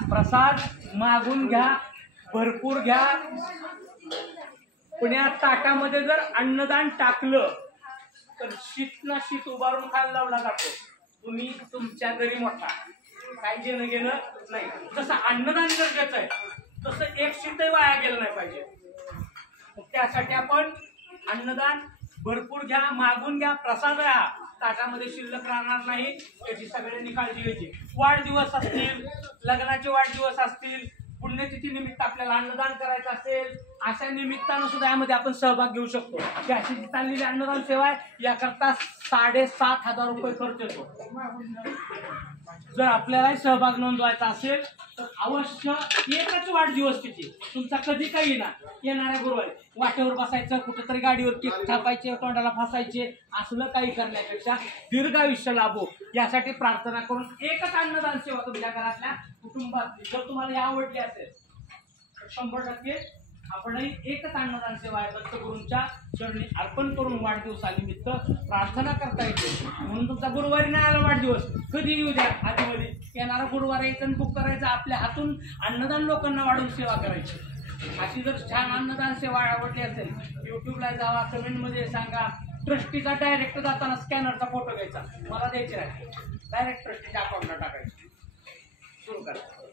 प्रसाद मागून घ्या, भरपूर घ्या. पण या ताटामध्ये जर अन्नदान टाकलं तर शीत ना शीत उभारून खायला लावला जातो. तुम्ही तुमच्या घरी मोठा, काही घेणं घेणं नाही. जसं अन्नदान गरजेचं आहे तसं एक शीतही वाया गेलं नाही पाहिजे. त्यासाठी आपण अन्नदान भरपूर घ्या, मागून घ्या, प्रसाद राहा, ताटामध्ये शिल्लक राहणार नाही याची सगळ्यांनी काळजी घ्यायची. वाढदिवस असतील, लग्नाचे वाढदिवस असतील, पुण्यतिथी निमित्त आपल्याला अन्नदान करायचं असेल, अशा निमित्तानं सुद्धा यामध्ये आपण सहभाग घेऊ शकतो. ही अशी जी चाललेली अन्नदान सेवा आहे याकरता 7,500 रुपये खर्च येतो. जर आपल्याला सहभाग नोंदवायचा असेल तर अवश्य एकच वाढदिवस तिथे तुमचा कधी काही ना येणाऱ्या गुरुवारी वाटेवर बसायचं, कुठेतरी गाडीवर केक थापायचे, तोंडाला फासायचे, असलं काही करण्यापेक्षा दीर्घायुष्य लाभो यासाठी प्रार्थना करून एकच अन्नदान सेवा तुमच्या घरातल्या कुटुंबात जर तुम्हाला ही आवडली असेल तर 100% आपणही एकच अन्नदान सेवा आहे दत्तगुरूंच्या चरणी अर्पण करून वाढदिवसानिमित्त प्रार्थना करता येते. म्हणून तुमचा गुरुवारी नाही आला वाढदिवस, कधी येऊ द्या, आधीमध्ये येणारा गुरुवार यायचं बुक करायचं, आपल्या हातून अन्नदान लोकांना वाढून सेवा करायची. अशी जर छान अन्नदान सेवा आवडली असेल युट्यूबला जावा, कमेंटमध्ये सांगा. ट्रस्टीचा डायरेक्ट जाताना स्कॅनरचा फोटो घ्यायचा, मला द्यायचे आहे, डायरेक्ट ट्रस्टीच्या अकाउंटला टाकायचं. सुरू करा.